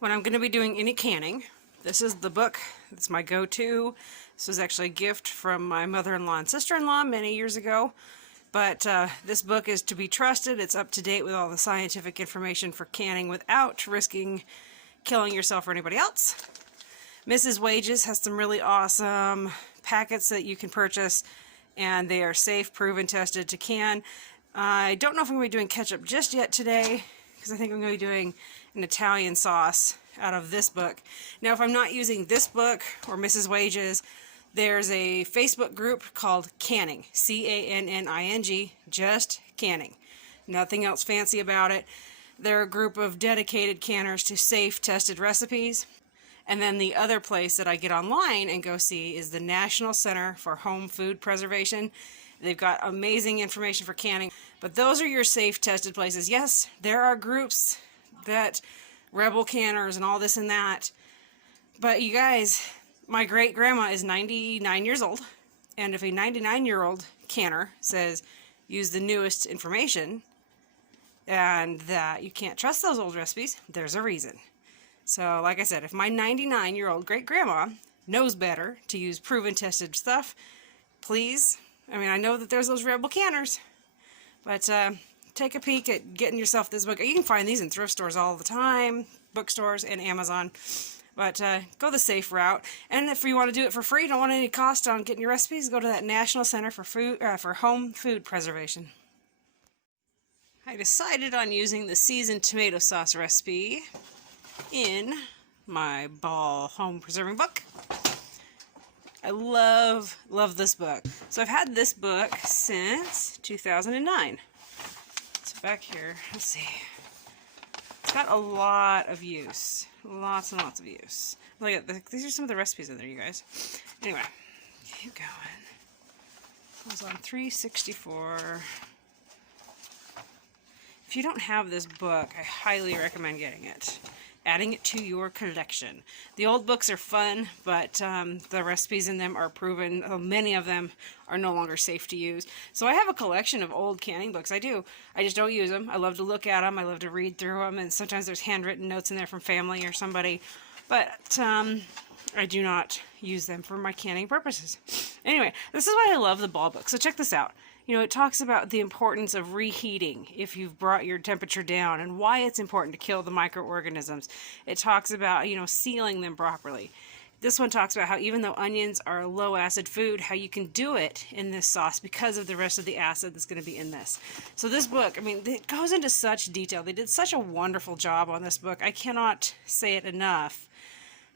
when I'm going to be doing any canning. This is the book. It's my go-to. This was actually a gift from my mother-in-law and sister-in-law many years ago. But this book is to be trusted. It's up to date with all the scientific information for canning without risking killing yourself or anybody else. Mrs. Wages has some really awesome packets that you can purchase, and they are safe, proven, tested to can. I don't know if I'm going to be doing ketchup just yet today, because I think I'm going to be doing an Italian sauce out of this book. Now, if I'm not using this book or Mrs. Wages, there's a Facebook group called Canning, C-A-N-N-I-N-G, just canning. Nothing else fancy about it. They're a group of dedicated canners to safe, tested recipes. And then the other place that I get online and go see is the National Center for Home Food Preservation. They've got amazing information for canning, but those are your safe, tested places. Yes, there are groups that rebel canners and all this and that, but you guys, my great-grandma is 99 years old, and if a 99-year-old canner says use the newest information and that you can't trust those old recipes, there's a reason. So like I said, if my 99-year-old great-grandma knows better to use proven, tested stuff, please, I mean, I know that there's those rebel canners, but take a peek at getting yourself this book. You can find these in thrift stores all the time, bookstores, and Amazon. But go the safe route. And if you want to do it for free, don't want any cost on getting your recipes, go to that National Center for Home Food Preservation. I decided on using the seasoned tomato sauce recipe in my Ball Home Preserving book. I love this book. So I've had this book since 2009. So back here, let's see. It's got a lot of use. Lots and lots of use. Look at this. These are some of the recipes in there, you guys. Anyway, keep going. I was on 364. If you don't have this book, I highly recommend getting it. Adding it to your collection. The old books are fun, but the recipes in them are proven. Many of them are no longer safe to use. So I have a collection of old canning books. I do. I just don't use them. I love to look at them. I love to read through them. And sometimes there's handwritten notes in there from family or somebody. But I do not use them for my canning purposes. Anyway, this is why I love the Ball book. So check this out. You know, it talks about the importance of reheating if you've brought your temperature down and why it's important to kill the microorganisms. It talks about, you know, sealing them properly. This one talks about how even though onions are a low acid food, how you can do it in this sauce because of the rest of the acid that's going to be in this. So this book, I mean, it goes into such detail. They did such a wonderful job on this book. I cannot say it enough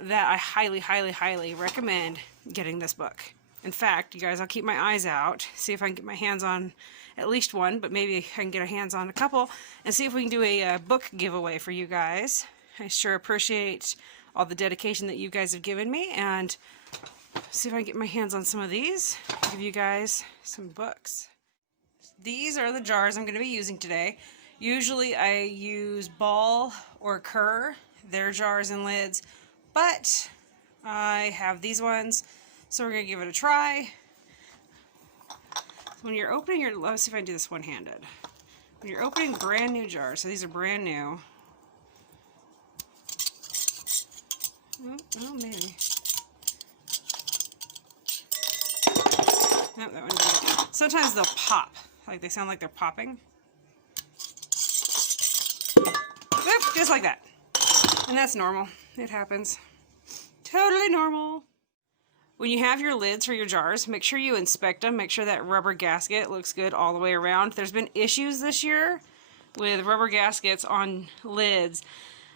that I highly, highly, highly recommend getting this book. In fact, you guys, I'll keep my eyes out, see if I can get my hands on at least one, but maybe I can get our hands on a couple, and see if we can do a book giveaway for you guys. I sure appreciate all the dedication that you guys have given me, and see if I can get my hands on some of these, give you guys some books. These are the jars I'm going to be using today. Usually I use Ball or Kerr, their jars and lids, but I have these ones. So we're going to give it a try. When you're opening your, let's see if I can do this one-handed. When you're opening brand new jars, so these are brand new. Oh, maybe. Nope, that one didn't. Sometimes they'll pop, like they sound like they're popping. Oop, just like that. And that's normal. It happens. Totally normal. When you have your lids for your jars, make sure you inspect them. Make sure that rubber gasket looks good all the way around. There's been issues this year with rubber gaskets on lids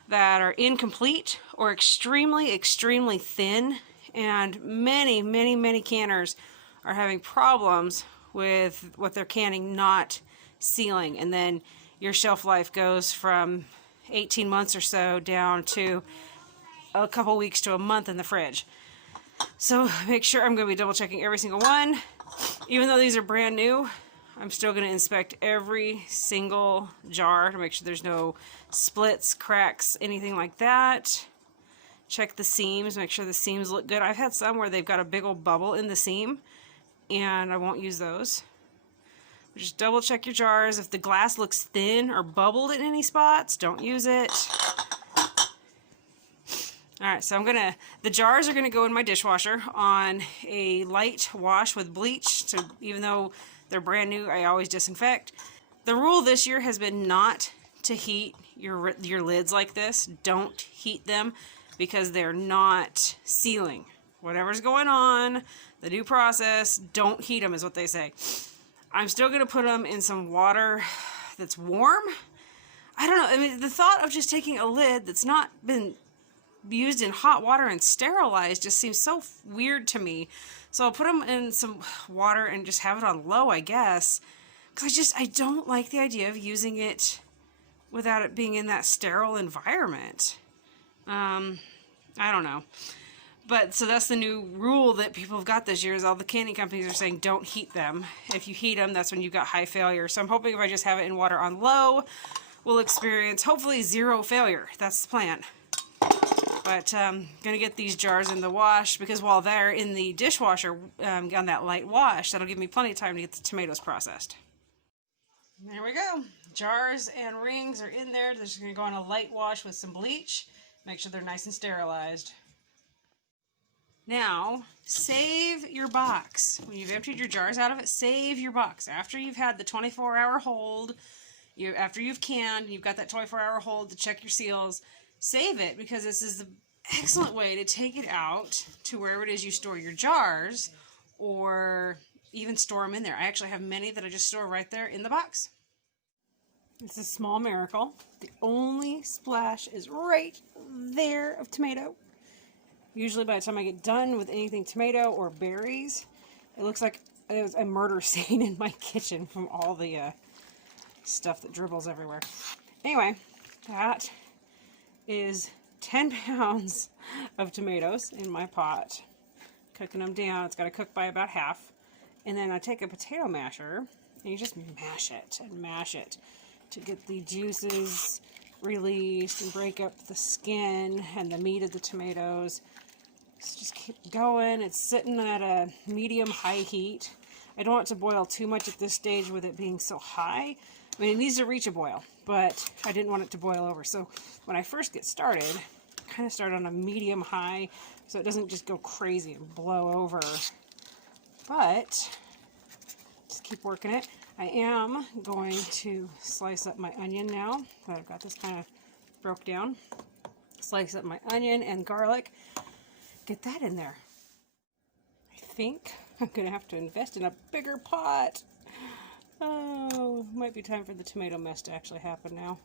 that are incomplete or extremely, extremely thin. And many, many, many canners are having problems with what they're canning not sealing. And then your shelf life goes from 18 months or so down to a couple weeks to a month in the fridge. So make sure, I'm going to be double checking every single one. Even though these are brand new, I'm still going to inspect every single jar to make sure there's no splits, cracks, anything like that. Check the seams, make sure the seams look good. I've had some where they've got a big old bubble in the seam, and I won't use those. Just double check your jars. If the glass looks thin or bubbled in any spots, don't use it. Alright, so the jars are gonna go in my dishwasher on a light wash with bleach. So even though they're brand new, I always disinfect. The rule this year has been not to heat your lids like this. Don't heat them because they're not sealing. Whatever's going on, the new process, don't heat them is what they say. I'm still going to put them in some water that's warm. I don't know. I mean, the thought of just taking a lid that's not been used in hot water and sterilized just seems so weird to me. So I'll put them in some water and just have it on low, I guess. Because I don't like the idea of using it without it being in that sterile environment. I don't know. But so that's the new rule that people have got this year, is all the canning companies are saying don't heat them. If you heat them, that's when you've got high failure. So I'm hoping if I just have it in water on low, we'll experience hopefully 0 failure. That's the plan. But I'm going to get these jars in the wash, because while they're in the dishwasher on that light wash, that'll give me plenty of time to get the tomatoes processed. There we go. Jars and rings are in there. They're just going to go on a light wash with some bleach. Make sure they're nice and sterilized. Now, save your box. When you've emptied your jars out of it, save your box. After you've had the 24-hour hold, after you've canned, you've got that 24-hour hold to check your seals, save it, because this is the excellent way to take it out to wherever it is you store your jars, or even store them in there. I actually have many that I just store right there in the box. It's a small miracle. The only splash is right there of tomato. Usually by the time I get done with anything tomato or berries, it looks like there was a murder scene in my kitchen from all the stuff that dribbles everywhere. Anyway, that is 10 pounds of tomatoes in my pot. Cooking them down. It's got to cook by about half. And then I take a potato masher and you just mash it to get the juices released and break up the skin and the meat of the tomatoes. So just keep going. It's sitting at a medium-high heat. I don't want it to boil too much at this stage with it being so high. I mean, it needs to reach a boil, but I didn't want it to boil over. So when I first get started, I kind of start on a medium-high so it doesn't just go crazy and blow over. But just keep working it. I am going to slice up my onion now that I've got this kind of broke down. Slice up my onion and garlic. Get that in there. I think I'm going to have to invest in a bigger pot. Oh, might be time for the tomato mess to actually happen now.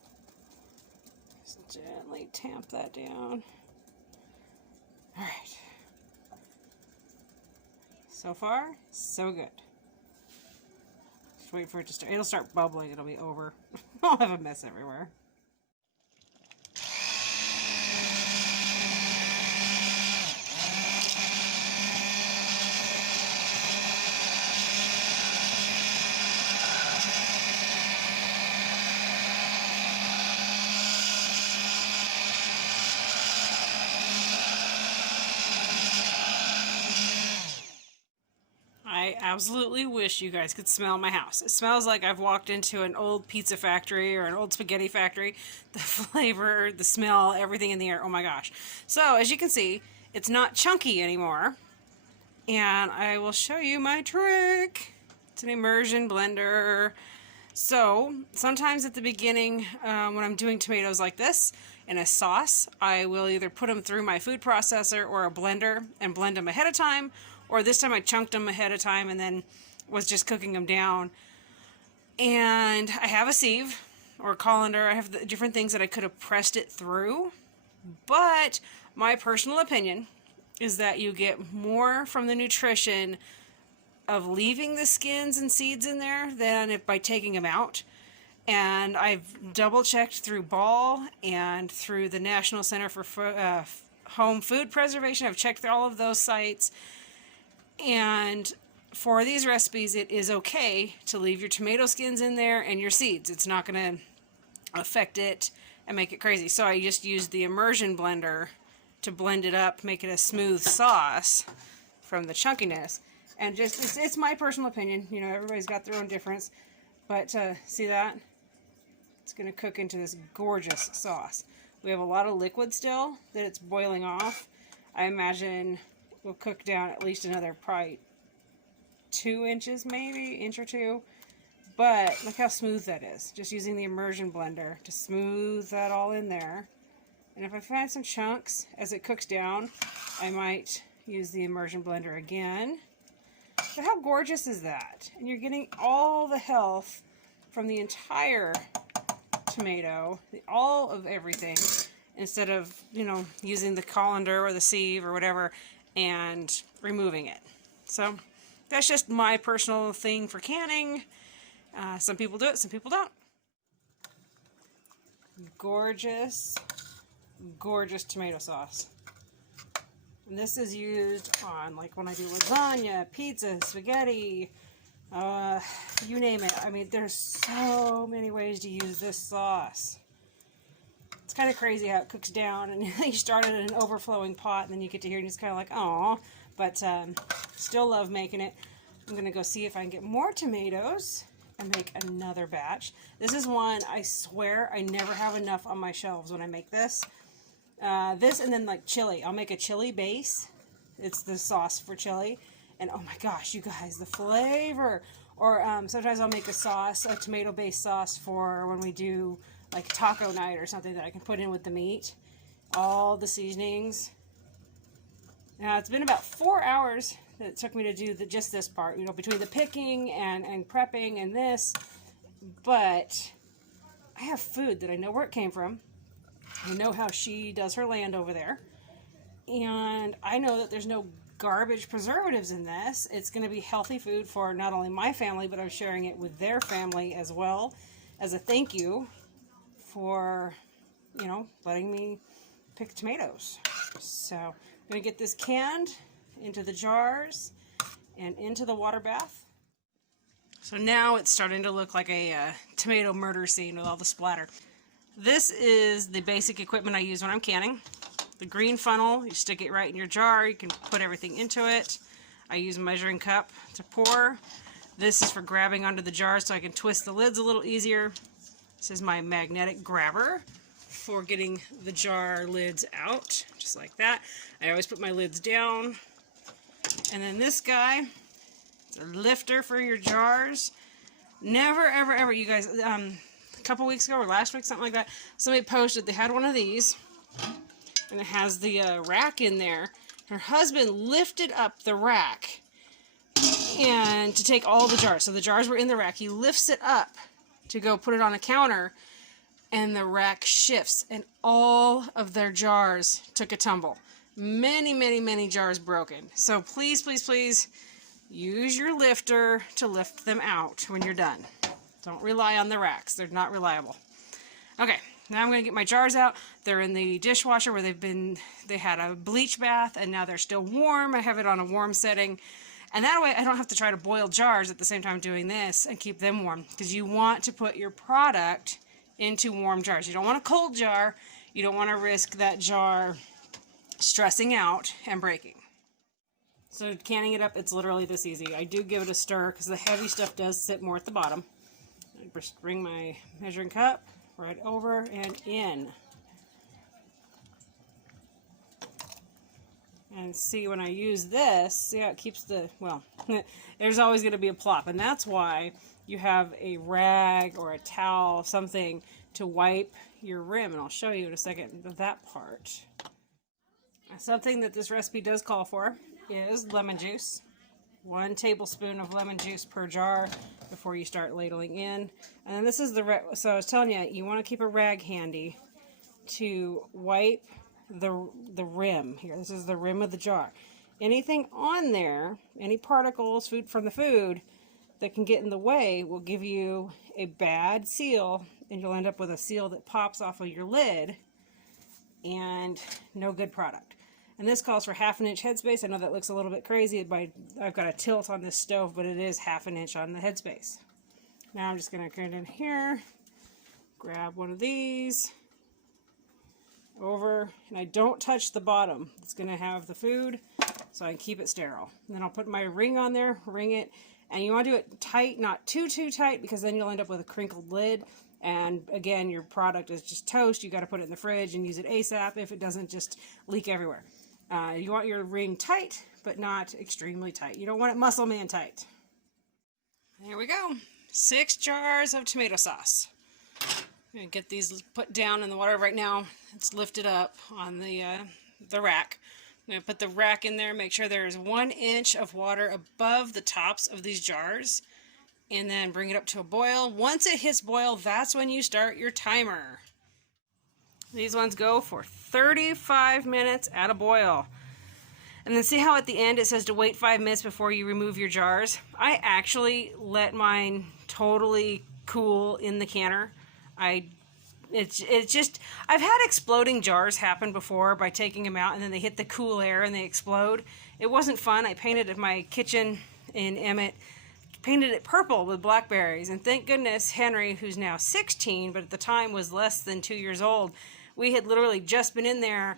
Just gently tamp that down. Alright. So far, so good. Just wait for it to start. It'll start bubbling. It'll be over. I'll have a mess everywhere. I absolutely wish you guys could smell my house. It smells like I've walked into an old pizza factory or an old spaghetti factory. The flavor, the smell, everything in the air. Oh my gosh. So as you can see, it's not chunky anymore. And I will show you my trick. It's an immersion blender. So sometimes at the beginning, when I'm doing tomatoes like this in a sauce, I will either put them through my food processor or a blender and blend them ahead of time. Or this time I chunked them ahead of time and then was just cooking them down. And I have a sieve or a colander. I have the different things that I could have pressed it through. But my personal opinion is that you get more from the nutrition of leaving the skins and seeds in there than if by taking them out. And I've double checked through Ball and through the National Center for Home Food Preservation. I've checked through all of those sites. And for these recipes, it is okay to leave your tomato skins in there and your seeds. It's not going to affect it and make it crazy. So I just used the immersion blender to blend it up, make it a smooth sauce from the chunkiness. And just, it's my personal opinion. You know, everybody's got their own difference. But see that? It's going to cook into this gorgeous sauce. We have a lot of liquid still that it's boiling off. I imagine we'll cook down at least another probably 2 inches, maybe, inch or two. But look how smooth that is. Just using the immersion blender to smooth that all in there. And if I find some chunks as it cooks down, I might use the immersion blender again. But how gorgeous is that? And you're getting all the health from the entire tomato, all of everything, instead of, you know, using the colander or the sieve or whatever and removing it. So that's just my personal thing for canning. Some people do it, some people don't. Gorgeous, gorgeous tomato sauce. And this is used on, like, when I do lasagna, pizza, spaghetti, you name it. I mean, there's so many ways to use this sauce. It's kind of crazy how it cooks down, and you start it in an overflowing pot, and then you get to here, and it's kind of like, oh, but still love making it. I'm going to go see if I can get more tomatoes and make another batch. This is one, I swear, I never have enough on my shelves when I make this. This and then like chili. I'll make a chili base. It's the sauce for chili. And oh my gosh, you guys, the flavor. Or sometimes I'll make a sauce, a tomato-based sauce for when we do like taco night or something that I can put in with the meat. All the seasonings. Now it's been about 4 hours that it took me to do just this part, you know, between the picking and prepping and this. But I have food that I know where it came from. I know how she does her land over there. And I know that there's no garbage preservatives in this. It's going to be healthy food for not only my family, but I'm sharing it with their family as well, as a thank you for, you know, letting me pick tomatoes. So I'm going to get this canned into the jars and into the water bath. So now it's starting to look like a tomato murder scene with all the splatter. This is the basic equipment I use when I'm canning. The green funnel, you stick it right in your jar, you can put everything into it. I use a measuring cup to pour. This is for grabbing onto the jar so I can twist the lids a little easier. This is my magnetic grabber for getting the jar lids out, just like that. I always put my lids down. And then this guy, it's a lifter for your jars. Never, ever, ever, you guys, a couple weeks ago or last week, something like that, somebody posted they had one of these, and it has the rack in there. Her husband lifted up the rack and to take all the jars. So the jars were in the rack. He lifts it up to go put it on a counter, and the rack shifts, and all of their jars took a tumble. Many, many, many jars broken. So please, please, please use your lifter to lift them out when you're done. Don't rely on the racks. They're not reliable. Okay, now I'm going to get my jars out. They're in the dishwasher where they had a bleach bath, and now they're still warm. I have it on a warm setting. And that way I don't have to try to boil jars at the same time doing this and keep them warm, because you want to put your product into warm jars. You don't want a cold jar. You don't want to risk that jar stressing out and breaking. So canning it up, it's literally this easy. I do give it a stir because the heavy stuff does sit more at the bottom. I just bring my measuring cup right over and in. And see, when I use this, see how it keeps the, well, there's always going to be a plop. And that's why you have a rag or a towel, something to wipe your rim. And I'll show you in a second that part. Something that this recipe does call for is lemon juice. 1 tablespoon of lemon juice per jar before you start ladling in. And then this is so I was telling you, you want to keep a rag handy to wipe the rim here. This is the rim of the jar. Anything on there, any particles, food from the food that can get in the way will give you a bad seal, and you'll end up with a seal that pops off of your lid and no good product. And this calls for 1/2 inch headspace. I know that looks a little bit crazy. I've got a tilt on this stove, but it is 1/2 inch on the headspace. Now I'm just going to get in here, grab one of these, over, and I don't touch the bottom. It's going to have the food, so I can keep it sterile. And then I'll put my ring on there, ring it, and you want to do it tight, not too tight, because then you'll end up with a crinkled lid. And again, your product is just toast. You got to put it in the fridge and use it ASAP if it doesn't just leak everywhere. You want your ring tight, but not extremely tight. You don't want it muscle man tight. There we go. 6 jars of tomato sauce. I'm going to get these put down in the water right now. It's lifted up on the rack. I'm going to put the rack in there, make sure there's 1 inch of water above the tops of these jars, and then bring it up to a boil. Once it hits boil, that's when you start your timer. These ones go for 35 minutes at a boil. And then see how at the end it says to wait 5 minutes before you remove your jars? I actually let mine totally cool in the canner. It's just, I've had exploding jars happen before by taking them out and then they hit the cool air and they explode. It wasn't fun. I painted my kitchen in Emmett, painted it purple with blackberries, and thank goodness Henry, who's now 16 but at the time was less than 2 years old, we had literally just been in there,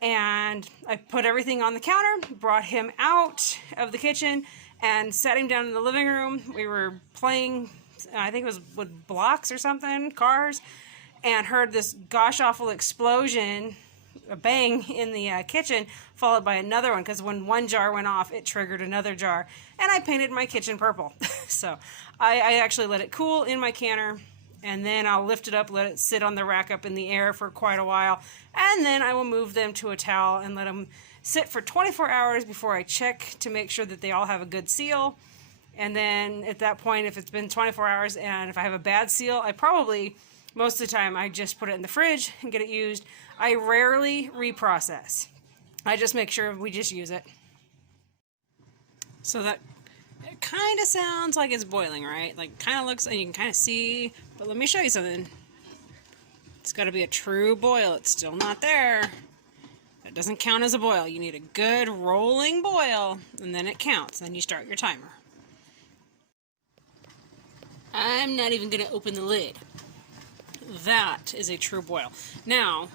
and I put everything on the counter, brought him out of the kitchen and sat him down in the living room. We were playing, I think it was with blocks or something, cars, and heard this gosh awful explosion, a bang in the kitchen, followed by another one, because when one jar went off, it triggered another jar, and I painted my kitchen purple. So I actually let it cool in my canner, and then I'll lift it up, let it sit on the rack up in the air for quite a while, and then I will move them to a towel and let them sit for 24 hours before I check to make sure that they all have a good seal. And then at that point, if it's been 24 hours and if I have a bad seal, I probably, most of the time, I just put it in the fridge and get it used. I rarely reprocess. I just make sure we just use it. So that it kind of sounds like it's boiling, right? Like kind of looks, and you can kind of see, but let me show you something. It's got to be a true boil. It's still not there. That doesn't count as a boil. You need a good rolling boil, and then it counts. Then you start your timer. I'm not even going to open the lid. That is a true boil. Now,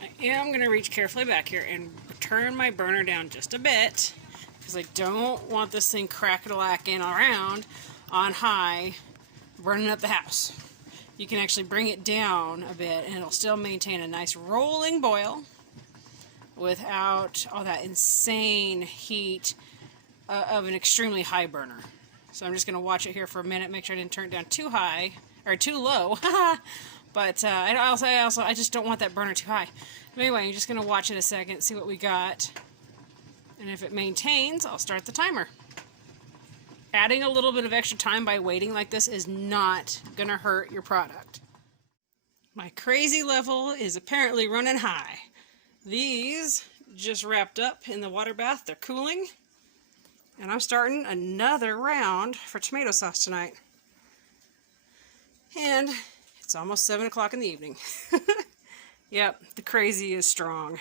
I am going to reach carefully back here and turn my burner down just a bit, because I don't want this thing crack-a-lacking around on high, burning up the house. You can actually bring it down a bit, and it'll still maintain a nice rolling boil without all that insane heat of an extremely high burner. So I'm just going to watch it here for a minute, make sure I didn't turn it down too high, or too low. But I just don't want that burner too high. But anyway, I'm just going to watch it a second, see what we got. And if it maintains, I'll start the timer. Adding a little bit of extra time by waiting like this is not going to hurt your product. My crazy level is apparently running high. These just wrapped up in the water bath. They're cooling. And I'm starting another round for tomato sauce tonight. And it's almost 7 o'clock in the evening. Yep, the crazy is strong.